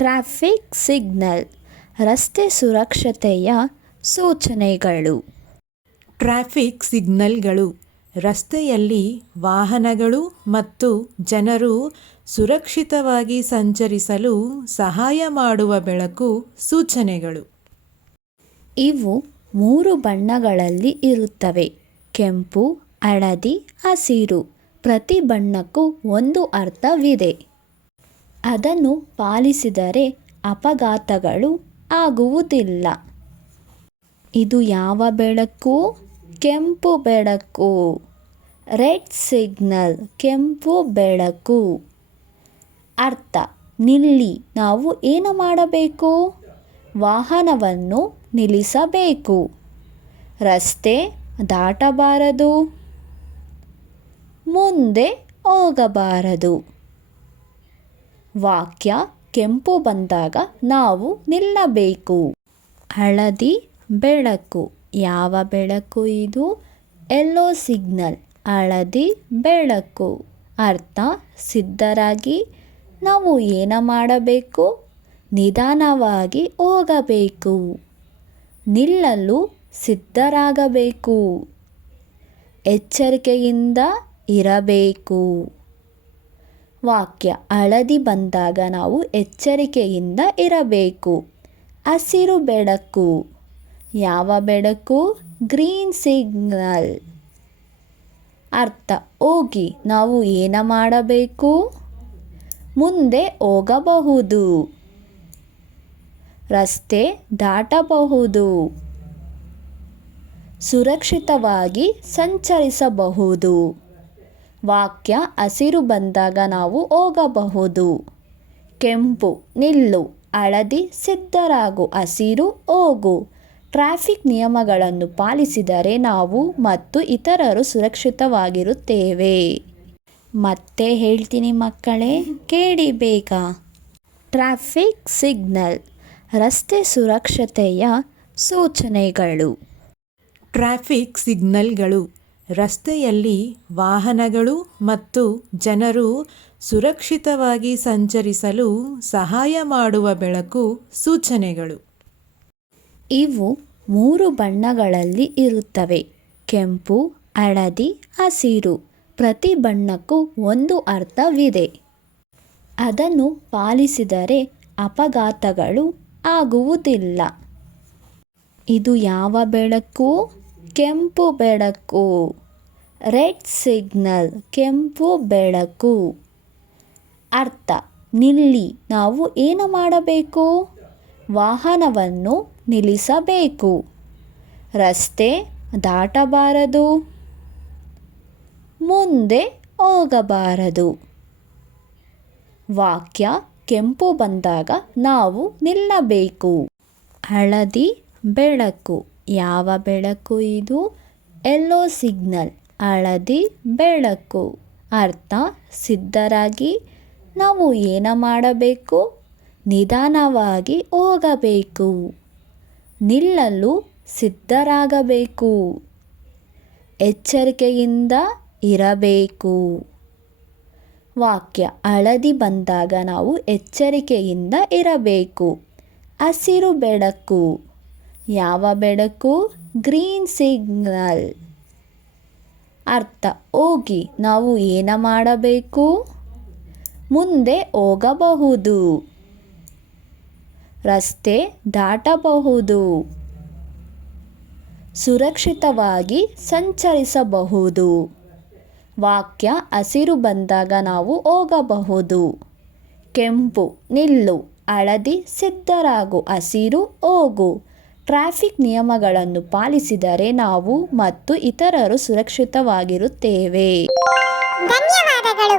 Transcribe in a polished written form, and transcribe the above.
Traffic signal ರಸ್ತೆ ಸುರಕ್ಷತೆಯ ಸೂಚನೆಗಳು. ಟ್ರಾಫಿಕ್ ಸಿಗ್ನಲ್ಗಳು ರಸ್ತೆಯಲ್ಲಿ ವಾಹನಗಳು ಮತ್ತು ಜನರು ಸುರಕ್ಷಿತವಾಗಿ ಸಂಚರಿಸಲು ಸಹಾಯ ಮಾಡುವ ಬೆಳಕು ಸೂಚನೆಗಳು. ಇವು 3 ಬಣ್ಣಗಳಲ್ಲಿ ಇರುತ್ತವೆ: ಕೆಂಪು, ಹಳದಿ, ಹಸಿರು. ಪ್ರತಿ ಬಣ್ಣಕ್ಕೂ ಒಂದು ಅರ್ಥವಿದೆ. ಅದನ್ನು ಪಾಲಿಸಿದರೆ ಅಪಘಾತಗಳು ಆಗುವುದಿಲ್ಲ. ಇದು ಯಾವ ಬೆಳಕು? ಕೆಂಪು ಬೆಳಕು. ರೆಡ್ ಸಿಗ್ನಲ್, ಕೆಂಪು ಬೆಳಕು. ಅರ್ಥ: ನಿಲ್ಲಿ. ನಾವು ಏನು ಮಾಡಬೇಕು? ವಾಹನವನ್ನು ನಿಲ್ಲಿಸಬೇಕು. ರಸ್ತೆ ದಾಟಬಾರದು. ಮುಂದೆ ಹೋಗಬಾರದು. ವಾಕ್ಯ: ಕೆಂಪು ಬಂದಾಗ ನಾವು ನಿಲ್ಲಬೇಕು. ಹಳದಿ ಬೆಳಕು. ಯಾವ ಬೆಳಕು ಇದು? ಯೆಲ್ಲೋ ಸಿಗ್ನಲ್, ಹಳದಿ ಬೆಳಕು. ಅರ್ಥ: ಸಿದ್ಧರಾಗಿ. ನಾವು ಏನು ಮಾಡಬೇಕು? ನಿಧಾನವಾಗಿ ಹೋಗಬೇಕು. ನಿಲ್ಲಲು ಸಿದ್ಧರಾಗಬೇಕು. ಎಚ್ಚರಿಕೆಯಿಂದ ಇರಬೇಕು. ವಾಕ್ಯ: ಹಳದಿ ಬಂದಾಗ ನಾವು ಎಚ್ಚರಿಕೆಯಿಂದ ಇರಬೇಕು. ಹಸಿರು ಬೆಳಕು. ಯಾವ ಬೆಳಕು? Green signal. ಅರ್ಥ: ಹೋಗಿ. ನಾವು ಏನು ಮಾಡಬೇಕು? ಮುಂದೆ ಹೋಗಬಹುದು. ರಸ್ತೆ ದಾಟಬಹುದು. ಸುರಕ್ಷಿತವಾಗಿ ಸಂಚರಿಸಬಹುದು. ವಾಕ್ಯ: ಹಸಿರು ಬಂದಾಗ ನಾವು ಹೋಗಬಹುದು. ಕೆಂಪು ನಿಲ್ಲು. ಹಳದಿ ಸಿದ್ಧರಾಗು. ಹಸಿರು ಹೋಗು. ಟ್ರಾಫಿಕ್ ನಿಯಮಗಳನ್ನು ಪಾಲಿಸಿದರೆ ನಾವು ಮತ್ತು ಇತರರು ಸುರಕ್ಷಿತವಾಗಿರುತ್ತೇವೆ. ಮತ್ತೆ ಹೇಳ್ತೀನಿ ಮಕ್ಕಳೇ, ಕೇಳಿ ಬೇಗ. ಟ್ರಾಫಿಕ್ ಸಿಗ್ನಲ್ ರಸ್ತೆ ಸುರಕ್ಷತೆಯ ಸೂಚನೆಗಳು. ಟ್ರಾಫಿಕ್ ಸಿಗ್ನಲ್ಗಳು ರಸ್ತೆಯಲ್ಲಿ ವಾಹನಗಳು ಮತ್ತು ಜನರು ಸುರಕ್ಷಿತವಾಗಿ ಸಂಚರಿಸಲು ಸಹಾಯ ಮಾಡುವ ಬೆಳಕು ಸೂಚನೆಗಳು. ಇವು 3 ಬಣ್ಣಗಳಲ್ಲಿ ಇರುತ್ತವೆ: ಕೆಂಪು, ಹಳದಿ, ಹಸಿರು. ಪ್ರತಿ ಬಣ್ಣಕ್ಕೂ ಒಂದು ಅರ್ಥವಿದೆ. ಅದನ್ನು ಪಾಲಿಸಿದರೆ ಅಪಘಾತಗಳು ಆಗುವುದಿಲ್ಲ. ಇದು ಯಾವ ಬೆಳಕು? ಕೆಂಪು ಬೆಳಕು. ರೆಡ್ ಸಿಗ್ನಲ್, ಕೆಂಪು ಬೆಳಕು. ಅರ್ಥ: ನಿಲ್ಲಿ. ನಾವು ಏನು ಮಾಡಬೇಕು? ವಾಹನವನ್ನು ನಿಲ್ಲಿಸಬೇಕು. ರಸ್ತೆ ದಾಟಬಾರದು. ಮುಂದೆ ಹೋಗಬಾರದು. ವಾಕ್ಯ: ಕೆಂಪು ಬಂದಾಗ ನಾವು ನಿಲ್ಲಬೇಕು. ಹಳದಿ ಬೆಳಕು. ಯಾವ ಬೆಳಕು ಇದು? ಯೆಲ್ಲೋ ಸಿಗ್ನಲ್, ಹಳದಿ ಬೆಳಕು. ಅರ್ಥ: ಸಿದ್ಧರಾಗಿ. ನಾವು ಏನು ಮಾಡಬೇಕು? ನಿಧಾನವಾಗಿ ಹೋಗಬೇಕು. ನಿಲ್ಲಲು ಸಿದ್ಧರಾಗಬೇಕು. ಎಚ್ಚರಿಕೆಯಿಂದ ಇರಬೇಕು. ವಾಕ್ಯ: ಹಳದಿ ಬಂದಾಗ ನಾವು ಎಚ್ಚರಿಕೆಯಿಂದ ಇರಬೇಕು. ಹಸಿರು ಬೆಳಕು. ಯಾವ ಬೆಳಕು? Green signal. ಅರ್ಥ: ಹೋಗಿ. ನಾವು ಏನು ಮಾಡಬೇಕು? ಮುಂದೆ ಹೋಗಬಹುದು. ರಸ್ತೆ ದಾಟಬಹುದು. ಸುರಕ್ಷಿತವಾಗಿ ಸಂಚರಿಸಬಹುದು. ವಾಕ್ಯ: ಹಸಿರು ಬಂದಾಗ ನಾವು ಹೋಗಬಹುದು. ಕೆಂಪು ನಿಲ್ಲು. ಹಳದಿ ಸಿದ್ಧರಾಗು. ಹಸಿರು ಹೋಗು. ಟ್ರಾಫಿಕ್ ನಿಯಮಗಳನ್ನು ಪಾಲಿಸಿದರೆ ನಾವು ಮತ್ತು ಇತರರು ಸುರಕ್ಷಿತವಾಗಿರುತ್ತೇವೆ. ಧನ್ಯವಾದಗಳು.